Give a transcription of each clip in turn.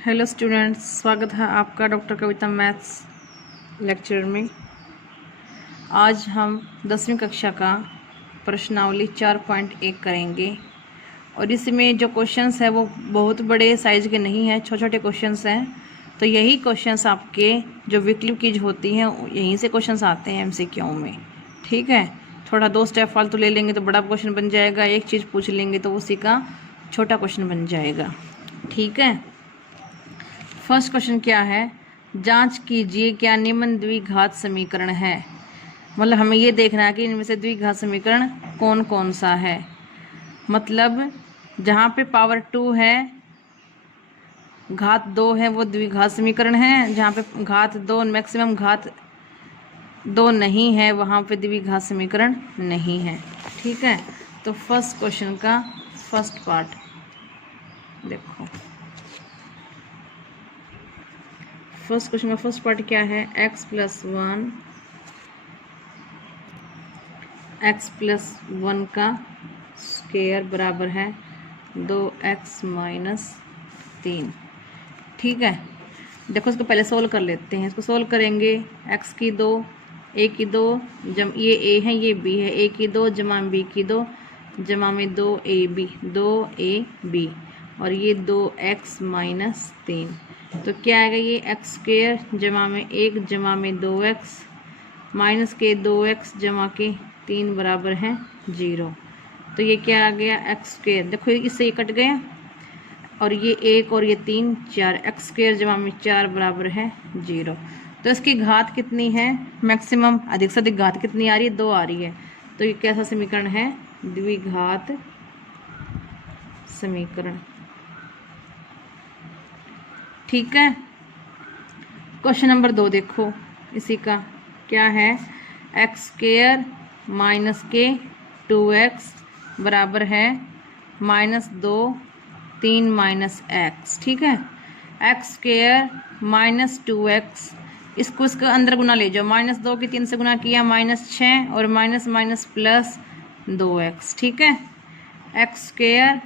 Hello students, स्वागत है आपका डॉक्टर कविता मैथ्स लेक्चर में। आज हम 10वीं कक्षा का प्रश्नावली 4.1 करेंगे और इसमें जो क्वेश्चंस है वो बहुत बड़े साइज के नहीं हैं, छोटे छोटे क्वेश्चंस हैं। तो यही क्वेश्चंस आपके जो विकल्प की होती हैं यहीं से क्वेश्चंस आते हैं एमसीक्यू में। ठीक है, थोड़ा 2 स्टेप फालतू ले लेंगे तो बड़ा क्वेश्चन बन जाएगा, एक चीज़ पूछ लेंगे तो उसी का छोटा क्वेश्चन बन जाएगा। ठीक है, फर्स्ट क्वेश्चन क्या है, जांच कीजिए क्या निम्न द्विघात समीकरण है। मतलब हमें ये देखना है कि इनमें से द्विघात समीकरण कौन कौन सा है। मतलब जहाँ पे पावर 2 है, घात 2 है, वो द्विघात समीकरण है। जहाँ पे घात 2 मैक्सिमम घात 2 नहीं है वहाँ पे द्विघात समीकरण नहीं है। ठीक है, तो फर्स्ट क्वेश्चन का फर्स्ट पार्ट देखो। फर्स्ट क्वेश्चन का फर्स्ट पार्ट क्या है, x + 1 का स्क्वायर बराबर है 2x - 3। ठीक है, देखो इसको पहले सोल्व कर लेते हैं। इसको सोल्व करेंगे, x की 2, a की 2 जम ये a है ये b है, a की 2 जमा b की 2 जमा में 2ab और ये 2x - 3। तो क्या आएगा, ये x² जमा में 1 जमा में 2x माइनस के 2x जमा के 3 बराबर है 0। तो ये क्या आ गया, x²। देखो इससे ये कट गया और ये 1 और ये 3 4, x² जमा में 4 बराबर है 0। तो इसकी घात कितनी है, मैक्सिमम अधिक से अधिक घात कितनी आ रही है, 2 आ रही है। तो ये कैसा समीकरण है, द्विघात समीकरण। ठीक है, क्वेश्चन नंबर 2 देखो, इसी का क्या है, x² - 2x बराबर है -2 3 - x। ठीक है, x² - 2x, इसको इसके अंदर गुना ले जाओ, -2 की 3 से गुना किया -6 और माइनस प्लस 2x। ठीक है, x²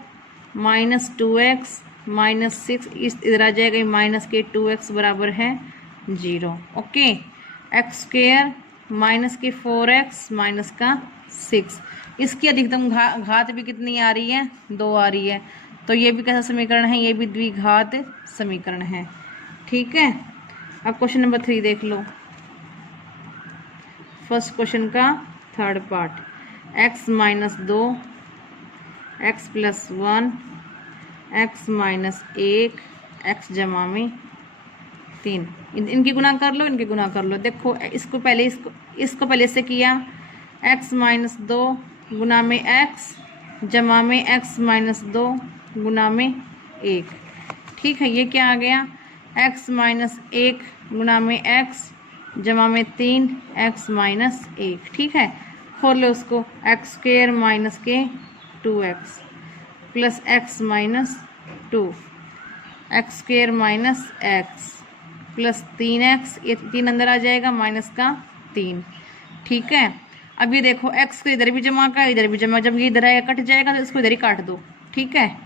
- 2x -6 इस इधर आ जाएगा, माइनस के 2x बराबर है 0। ओके, x² माइनस के 4x माइनस का 6, इसकी अधिकतम घात भी कितनी आ रही है, 2 आ रही है। तो ये भी कैसा समीकरण है, ये भी द्विघात समीकरण है। ठीक है, अब क्वेश्चन नंबर 3 देख लो। फर्स्ट क्वेश्चन का third part, x - 2 x + 1 x - 1 x जमा में 3, इनकी गुना कर लो, इनकी गुना कर लो। देखो इसको पहले पहले से किया, x - 2 गुना में x जमा में x - 2 गुना में 1। ठीक है, ये क्या आ गया, x - 1 गुना में x जमा में 3 x - 1। ठीक है, खोल लो उसको, x² माइनस के 2x plus x - 2 x² minus x plus 3x, ये 3 अंदर आ जाएगा माइनस का 3। ठीक है, अब ये देखो x को इधर भी जमा का इधर भी जमा, जब ये इधर आएगा कट जाएगा तो इसको इधर ही काट दो। ठीक है,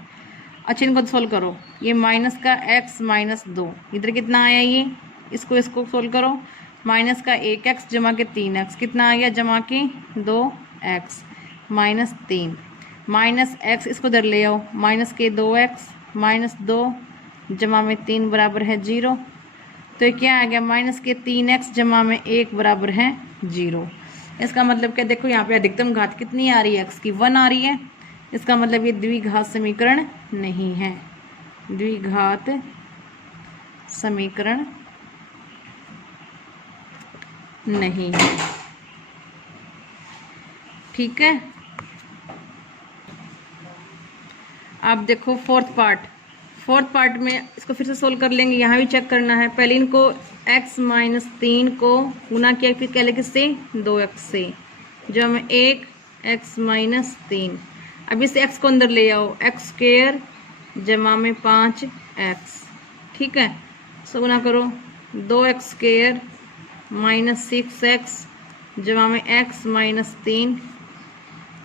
अच्छा इनको सोल्व करो, ये माइनस का x - 2 इधर कितना आया, ये इसको सोल्व करो, माइनस का 1x जमा के 3x कितना आ गया, जमा के 2x माइनस 3 माइनस x, इसको इधर ले आओ, माइनस के 2x माइनस 2 जमा में 3 बराबर है 0। तो क्या आ गया, माइनस के 3x जमा में 1 बराबर है 0। इसका मतलब क्या, देखो यहाँ पे अधिकतम घात कितनी आ रही है, x की 1 आ रही है। इसका मतलब ये द्विघात समीकरण नहीं है, द्विघात समीकरण नहीं है। ठीक है, आप देखो फोर्थ पार्ट में इसको फिर से सोल्व कर लेंगे, यहाँ भी चेक करना है। पहले इनको x - 3 को गुना किया, फिर क्या लेके से 2x से, जो हमें 1 x - 3। अब इस x को अंदर ले आओ, x² जमा में 5x। ठीक है, सो गुना करो, 2x² माइनस 6x जमा में x - 3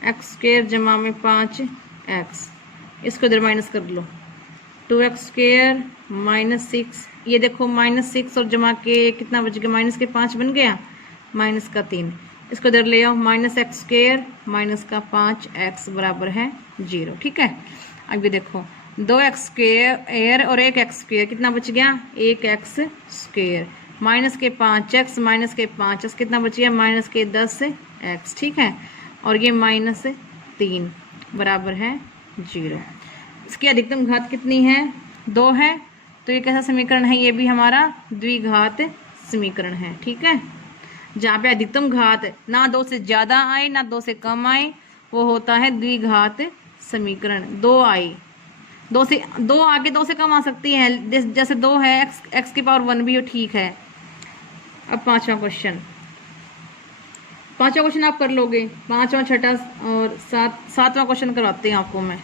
x² जमा में 5x, इसको इधर माइनस कर लो, 2x² -6, ये देखो -6 और जमा के कितना बच गया, माइनस के 5 बन गया, माइनस का 3, इसको इधर ले आओ, -x² माइनस का 5x बराबर है 0। ठीक है, अब ये देखो 2x² और 1x² कितना बच गया, 1x², माइनस के 5x माइनस के 5x कितना बच गया, माइनस के 10x। ठीक है, और ये -3 बराबर है 0। इसकी अधिकतम घात कितनी है, 2 है, तो ये कैसा समीकरण है, ये भी हमारा द्विघात समीकरण है। ठीक है, जहाँ पे अधिकतम घात ना 2 से ज़्यादा आए ना 2 से कम आए, वो होता है द्विघात समीकरण। 2 आई, 2 आगे 2 से कम आ सकती है, जैसे 2 है, x की पावर 1 भी हो, ठीक है। अब पांचवा क्वेश्चन आप कर लोगे, पांचवा, छठा और सातवां क्वेश्चन करवाते हैं आपको मैं।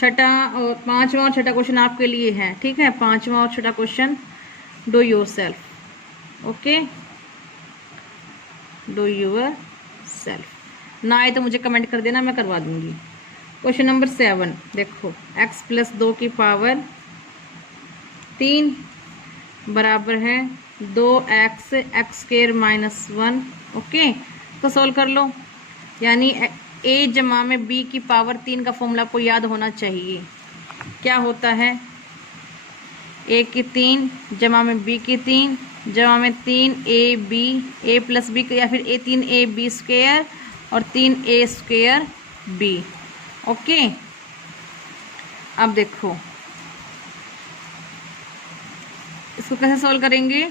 पांचवा और छठा क्वेश्चन आपके लिए है। ठीक है, पांचवा और छठा question do your self. Okay, do your self, ना आए तो मुझे कमेंट कर देना, मैं करवा दूंगी। क्वेश्चन नंबर 7 देखो, x + 2 की पावर 3 बराबर है 2x x² -1। ओके, तो सोल्व कर लो, यानी a जमा में b की पावर 3 का फॉर्मूला आपको याद होना चाहिए। क्या होता है, a की 3 जमा में b की 3 जमा में 3ab, a + b या फिर 3ab² और 3a²b। ओके, अब देखो इसको कैसे सोल्व करेंगे,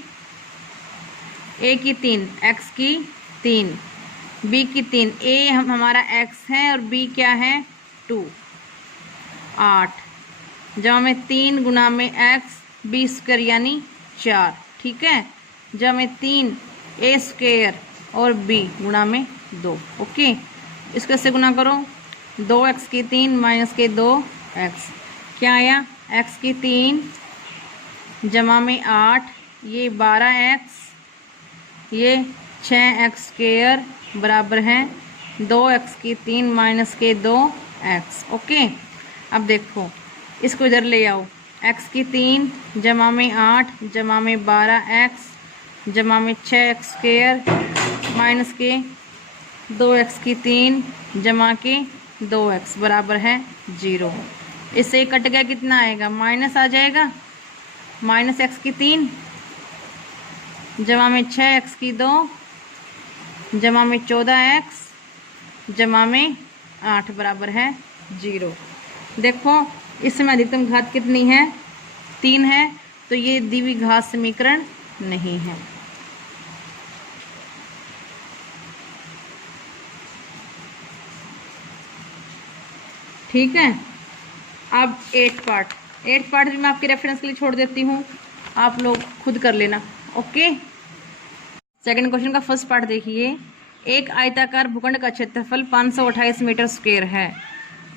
a की 3, x की 3, b की 3, a हमारा x है और b क्या है 2, 8 जमा में 3 गुना में x b² यानी 4। ठीक है, जमा में 3a² और b गुना में 2। ओके, इसको ऐसे गुना करो, 2x की 3 माइनस के 2x, क्या आया, x की 3 जमा में 8, ये 12x, ये 6x² बराबर है 2x की 3 माइनस के 2x। ओके, अब देखो इसको इधर ले आओ, x की 3 जमा में 8 जमा में 12x जमा में 6x² माइनस के 2x की 3 जमा के 2x बराबर है 0। इससे कट गया, कितना आएगा, माइनस आ जाएगा, -x की 3 जमा में 6x की 2 जमा में 14x जमा में 8 बराबर है 0। देखो इसमें अधिकतम घात कितनी है, 3 है, तो ये द्विघात समीकरण नहीं है। ठीक है, अब 8 पार्ट भी मैं आपके रेफरेंस के लिए छोड़ देती हूँ, आप लोग खुद कर लेना। ओके, सेकंड क्वेश्चन का फर्स्ट पार्ट देखिए, एक आयताकार भूखंड का क्षेत्रफल 528 मीटर स्क्वायर है।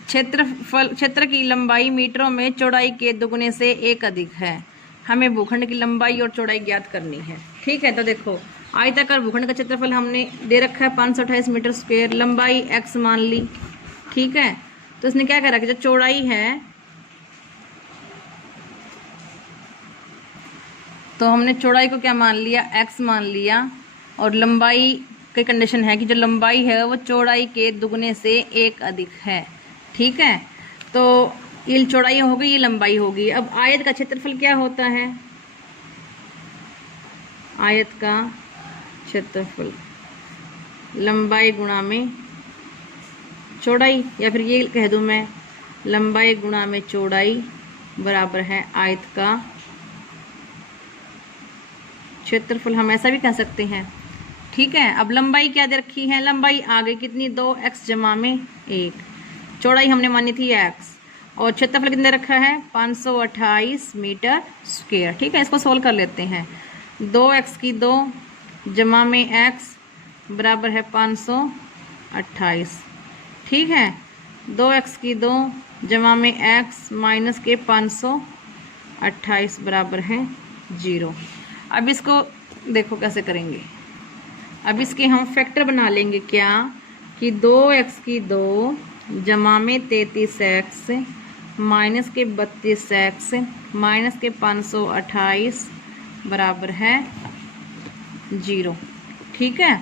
क्षेत्र की लंबाई मीटरों में चौड़ाई के दुगने से 1 अधिक है। हमें भूखंड की लंबाई और चौड़ाई ज्ञात करनी है। ठीक है, तो देखो आयताकार भूखंड का क्षेत्रफल हमने दे रखा है 528 मीटर स्क्वायर, लंबाई x मान ली। ठीक है, तो इसने क्या करा कि जो चौड़ाई है, तो हमने चौड़ाई को क्या मान लिया, x मान लिया, और लंबाई की कंडीशन है कि जो लंबाई है वो चौड़ाई के दुगने से 1 अधिक है। ठीक है, तो ये चौड़ाई होगी, ये लंबाई होगी। अब आयत का क्षेत्रफल क्या होता है, आयत का क्षेत्रफल लंबाई गुणा में चौड़ाई, या फिर ये कह दूं मैं, लंबाई गुणा में चौड़ाई बराबर है आयत का क्षेत्रफल, हम ऐसा भी कह सकते हैं। ठीक है, अब लंबाई क्या दे रखी है, लंबाई आ गई कितनी, 2x जमा में 1, चौड़ाई हमने मानी थी x, और क्षेत्रफल कितने रखा है 528 मीटर स्क्वायर। ठीक है, इसको सोल्व कर लेते हैं। 2x की 2 जमा में x बराबर है 528। ठीक है, 2x की 2 जमा में x माइनस के 528 बराबर है 0। अब इसको देखो कैसे करेंगे, अब इसके हम फैक्टर बना लेंगे, क्या कि 2x की 2 जमा में 33x माइनस के 32x माइनस के 528 बराबर है 0। ठीक है,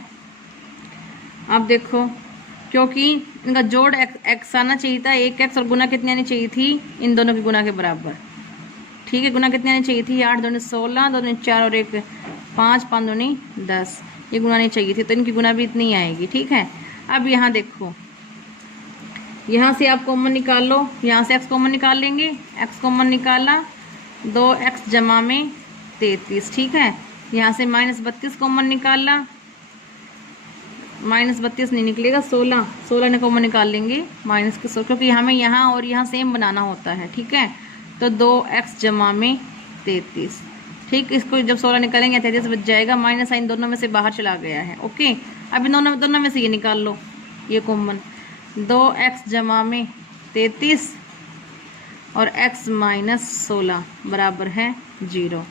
अब देखो क्योंकि इनका जोड़ x आना चाहिए था, 1x, और गुना कितनी आनी चाहिए थी, इन दोनों की गुना के बराबर। ठीक है, गुना कितनी आनी चाहिए थी, 8 दूनी 16, 2 दूनी 4 और 1 5, 5 दूनी 10, ये गुना नहीं चाहिए थी, तो इनकी गुना भी इतनी आएगी। ठीक है, अब यहाँ देखो, यहाँ से आप कॉमन निकाल लो, यहाँ से x कॉमन निकाल लेंगे, x कॉमन निकाला, 2x जमा में 33। ठीक है, यहाँ से -32 कॉमन निकाला, -32 नहीं निकलेगा, 16 ने कॉमन निकाल लेंगे, माइनस के 100, क्योंकि हमें यहाँ और यहाँ सेम बनाना होता है। ठीक है, तो 2x जमा में 33। ठीक, इसको जब 16 निकालेंगे 33 बच जाएगा, माइनस साइन दोनों में से बाहर चला गया है। ओके, अब इन दोनों में से ये निकाल लो, ये कॉमन, 2x जमा में 33 और x माइनस 16 बराबर है 0।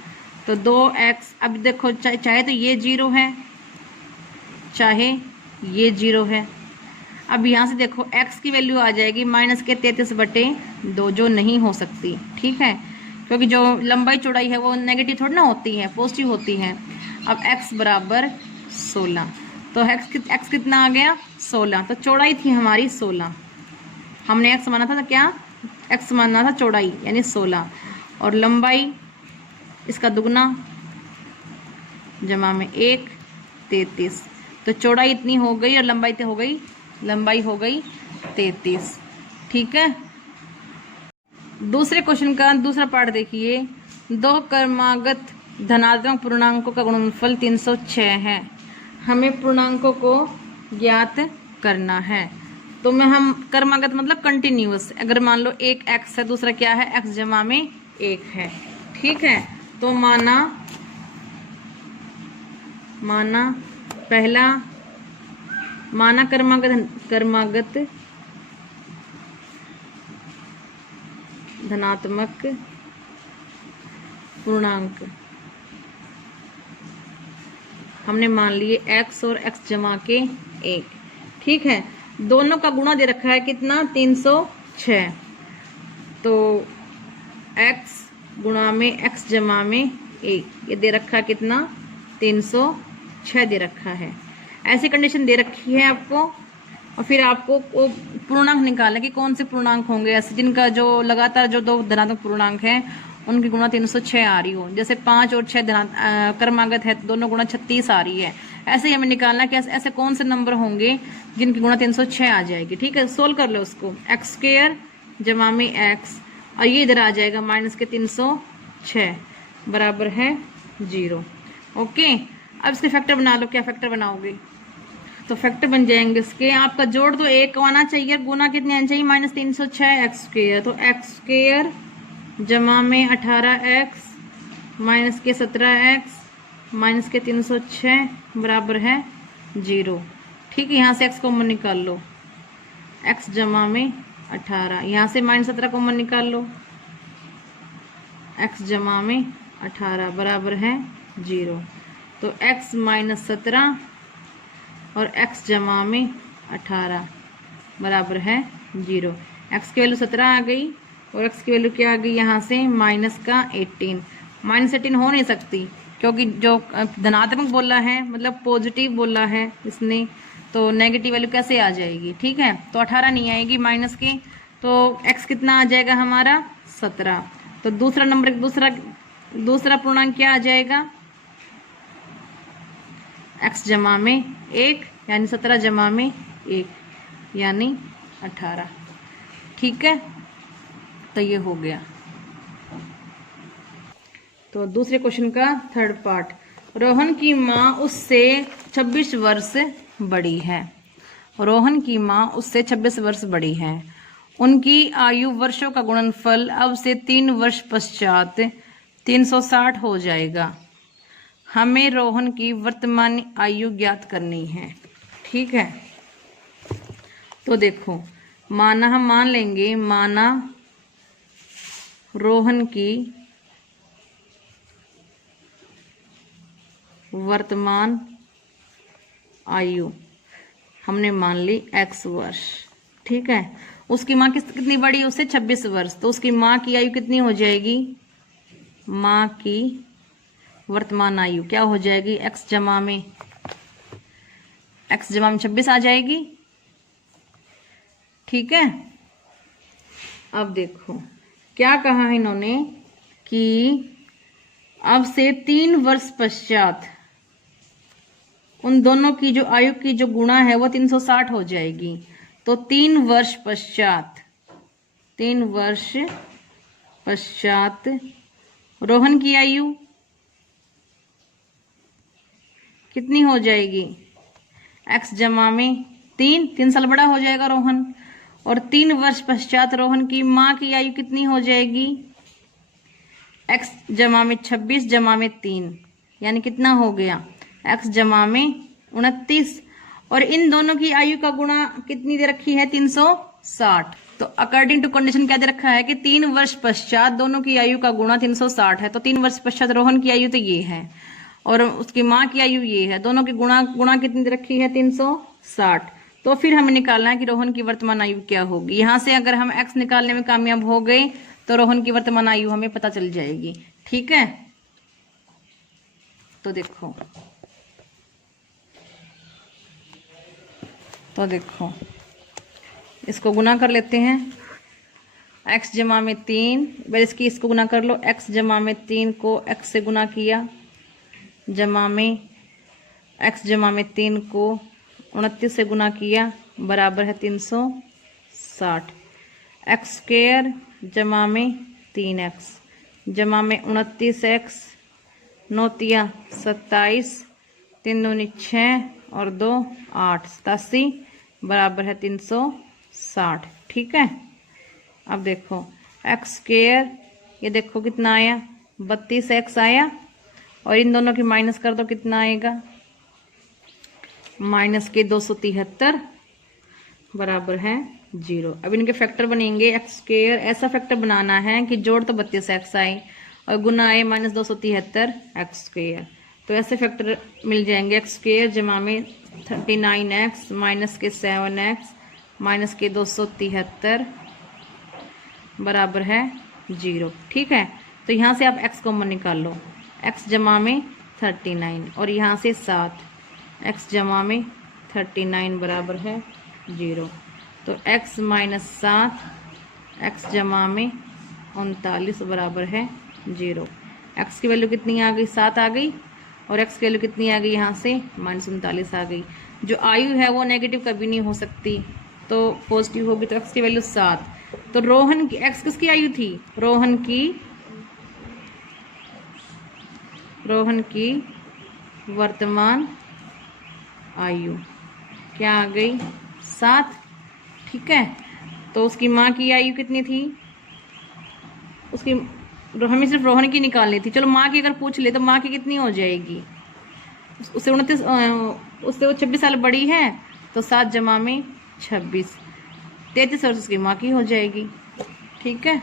तो 2x, अब देखो चाहे तो ये 0 है, चाहे ये 0 है। अब यहाँ से देखो x की वैल्यू आ जाएगी माइनस के 33/2, जो नहीं हो सकती। ठीक है, क्योंकि जो लंबाई चौड़ाई है वो नेगेटिव थोड़ी ना होती है, पॉजिटिव होती है। अब x बराबर 16, तो x कितना आ गया, 16। तो चौड़ाई थी हमारी 16, हमने x माना था, तो क्या x माना था चौड़ाई यानी 16, और लंबाई इसका दुगना जमा में 1 33, तो चौड़ाई इतनी हो गई और लंबाई हो गई 33। ठीक है, दूसरे क्वेश्चन का दूसरा पार्ट देखिए, 2 क्रमागत धनात्मक पूर्णांकों का गुणनफल 306 है, हमें पूर्णांकों को ज्ञात करना है। तो हम क्रमागत मतलब कंटिन्यूअस, अगर मान लो एक x है, दूसरा क्या है, x जमा में 1 है। ठीक है, तो पहला माना क्रमागत धनात्मक पूर्णांक हमने मान लिए x और x जमा के 1। ठीक है, दोनों का गुणा दे रखा है कितना, 306, तो x गुणा में x जमा में 1, ये दे रखा है कितना, 306 दे रखा है। ऐसी कंडीशन दे रखी है आपको, और फिर आपको वो पूर्णांक निकालना कि कौन से पूर्णांक होंगे ऐसे जिनका जो लगातार जो 2 धनात्मक पूर्णांक हैं उनकी गुणा 306 आ रही हो। जैसे 5 और 6 क्रमागत है, दोनों गुणा 36 आ रही है। ऐसे ही हमें निकालना कि ऐसे कौन से नंबर होंगे जिनकी गुणा 306 आ जाएगी। ठीक है, सोल्व कर लो उसको, x² जमा में x, और ये इधर आ जाएगा माइनस के 306 बराबर है 0। ओके, अब इसके फैक्टर बना लो, क्या फैक्टर बनाओगे, तो फैक्टर बन जाएंगे इसके, आपका जोड़ तो 1 आना चाहिए, गुना कितने आना चाहिए, -306 x², तो x² जमा में 18x माइनस के 17x माइनस के 306 बराबर है 0। ठीक है, यहाँ से x कॉमन निकाल लो, x जमा में 18, यहाँ से -17 कॉमन निकाल लो, x जमा में 18 बराबर है 0। तो x माइनस 17 और x जमा में 18 बराबर है 0। x की वैल्यू 17 आ गई और x की वैल्यू क्या आ गई, यहाँ से माइनस का 18। -18 हो नहीं सकती क्योंकि जो धनात्मक बोला है मतलब पॉजिटिव बोला है इसने, तो नेगेटिव वैल्यू कैसे आ जाएगी। ठीक है, तो 18 नहीं आएगी माइनस के, तो x कितना आ जाएगा हमारा 17। तो दूसरा नंबर दूसरा पूर्णांक क्या आ जाएगा, x जमा में 1 यानी 17 जमा में 1 यानी 18। ठीक है, तो ये हो गया। तो दूसरे क्वेश्चन का थर्ड पार्ट, रोहन की माँ उससे 26 वर्ष बड़ी है। रोहन की माँ उससे 26 वर्ष बड़ी है। उनकी आयु वर्षों का गुणनफल अब से 3 वर्ष पश्चात 360 हो जाएगा। हमें रोहन की वर्तमान आयु ज्ञात करनी है। ठीक है, तो देखो माना हम मान लेंगे, माना रोहन की वर्तमान आयु हमने मान ली x वर्ष। ठीक है, उसकी माँ कितनी बड़ी, उससे 26 वर्ष। तो उसकी माँ की आयु कितनी हो जाएगी, माँ की वर्तमान आयु क्या हो जाएगी, एक्स जमा में 26 आ जाएगी। ठीक है। अब देखो क्या कहा है इन्होंने कि अब से 3 वर्ष पश्चात उन दोनों की जो आयु की जो गुणा है वो 360 हो जाएगी। तो 3 वर्ष पश्चात रोहन की आयु कितनी हो जाएगी, x जमा में 3 साल बड़ा हो जाएगा रोहन। और 3 वर्ष पश्चात रोहन की माँ की आयु कितनी हो जाएगी, x जमा में 26 जमा में 3, यानी कितना हो गया, x जमा में 29। और इन दोनों की आयु का गुणा कितनी दे रखी है, 360। तो अकॉर्डिंग टू कंडीशन क्या दे रखा है कि 3 वर्ष पश्चात दोनों की आयु का गुणा 360 है। तो 3 वर्ष पश्चात रोहन की आयु तो ये है और उसकी माँ की आयु ये है, दोनों की गुणा कितनी दे रखी है, 360। तो फिर हमें निकालना है कि रोहन की वर्तमान आयु क्या होगी। यहां से अगर हम x निकालने में कामयाब हो गए तो रोहन की वर्तमान आयु हमें पता चल जाएगी। ठीक है। तो देखो इसको गुना कर लेते हैं, x जमा में 3, इसको गुना कर लो, x जमा में 3 को x से गुना किया, जमा में x जमा में 3 को 29 से गुना किया, बराबर है 360। एक्स स्क्वायर जमा में 3x जमा में 29x, 9 तिया 27, 3 दूनी 6 और 2 8, 87 बराबर है 360। ठीक है। अब देखो एक्स स्क्वायर, ये देखो कितना आया, 32x आया और इन दोनों की माइनस कर दो, कितना आएगा, माइनस के 273 बराबर है 0। अब इनके फैक्टर बनेंगे, एक्स स्क्वायर ऐसा फैक्टर बनाना है कि जोड़ तो 32x आए और गुना आए माइनस 273 एक्स स्क्वायर। तो ऐसे फैक्टर मिल जाएंगे, एक्स स्क्वायर जमा में 39x माइनस के 7x माइनस के 273 बराबर है 0। ठीक है। तो यहाँ से आप x कॉमन निकाल लो, x जमा में 39 और यहाँ से 7, x जमा में 39 बराबर है 0। तो x माइनस 7 x जमा में 39 बराबर है 0। x की वैल्यू कितनी आ गई, 7 आ गई और x की वैल्यू कितनी आ गई, यहाँ से माइनस 39 आ गई। जो आयु है वो नेगेटिव कभी नहीं हो सकती, तो पॉजिटिव होगी। तो x की वैल्यू 7। तो रोहन की x किसकी आयु थी, रोहन की वर्तमान आयु क्या आ गई, 7। ठीक है। तो उसकी माँ की आयु कितनी थी, हमें सिर्फ रोहन की निकालनी थी। चलो माँ की अगर पूछ ले तो माँ की कितनी हो जाएगी, उससे 26 साल बड़ी है, तो 7 जमा में 26, 33 वर्ष उसकी माँ की हो जाएगी। ठीक है।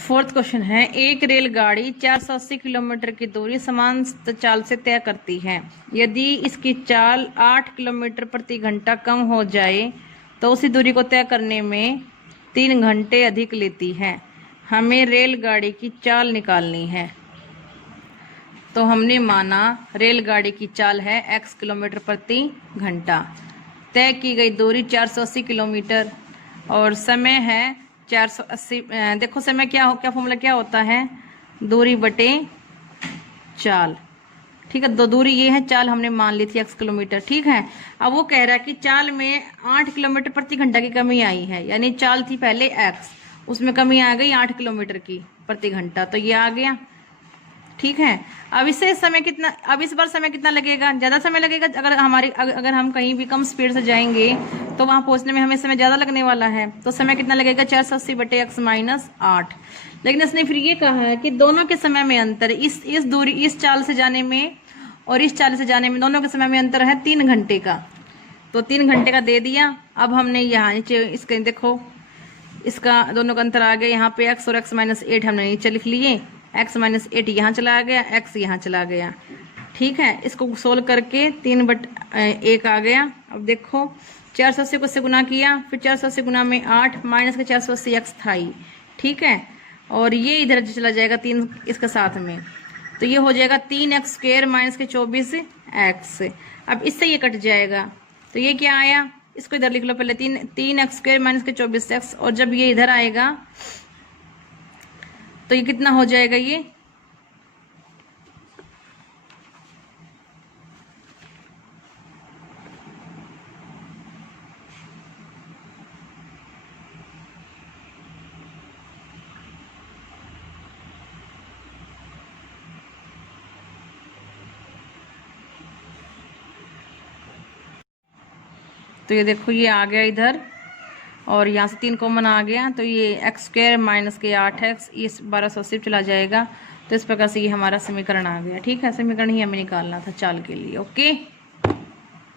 4th क्वेश्चन है, एक रेलगाड़ी 480 किलोमीटर की दूरी समान चाल से तय करती है। यदि इसकी चाल 8 किलोमीटर प्रति घंटा कम हो जाए तो उसी दूरी को तय करने में 3 घंटे अधिक लेती है। हमें रेलगाड़ी की चाल निकालनी है। तो हमने माना रेलगाड़ी की चाल है x किलोमीटर प्रति घंटा, तय की गई दूरी 480 किलोमीटर और समय है 480। देखो समय क्या फॉर्मूला क्या होता है, दूरी बटे चाल। ठीक है। दो दूरी ये है, चाल हमने मान ली थी x किलोमीटर। ठीक है। अब वो कह रहा है कि चाल में 8 किलोमीटर प्रति घंटा की कमी आई है, यानी चाल थी पहले x, उसमें कमी आ गई 8 किलोमीटर की प्रति घंटा, तो ये आ गया। ठीक है। अब इससे समय कितना, अब इस बार समय कितना लगेगा, ज़्यादा समय लगेगा। अगर हम कहीं भी कम स्पीड से जाएंगे तो वहां पहुंचने में हमें समय ज़्यादा लगने वाला है। तो समय कितना लगेगा, 480 बटे x माइनस 8। लेकिन इसने फिर ये कहा है कि दोनों के समय में अंतर, इस दूरी, इस चाल से जाने में और इस चाल से जाने में दोनों के समय में अंतर है 3 घंटे का। तो 3 घंटे का दे दिया। अब हमने यहाँ नीचे इसके देखो, इसका दोनों का अंतर आ गया। यहाँ पे x और x माइनस 8 हमने नीचे लिख लिए, x माइनस 8 यहाँ चला गया, x यहाँ चला गया। ठीक है। इसको सोल्व करके 3/1 आ गया। अब देखो 480 को से गुना किया, फिर 480 गुना में 8 माइनस के 480 एक्स था ही, ठीक है। और ये इधर चला जाएगा 3 इसके साथ में, तो ये हो जाएगा 3x² माइनस के 24x। अब इससे ये कट जाएगा, तो ये क्या आया, इसको इधर लिख लो पहले, 3x² माइनस के 24x। और जब ये इधर आएगा तो ये कितना हो जाएगा, ये तो ये देखो ये आ गया इधर, और यहाँ से 3 कॉमन आ गया, तो ये x² माइनस के 8x ये 1280 चला जाएगा। तो इस प्रकार से ये हमारा समीकरण आ गया, ठीक है। समीकरण ही हमें निकालना था चाल के लिए, ओके।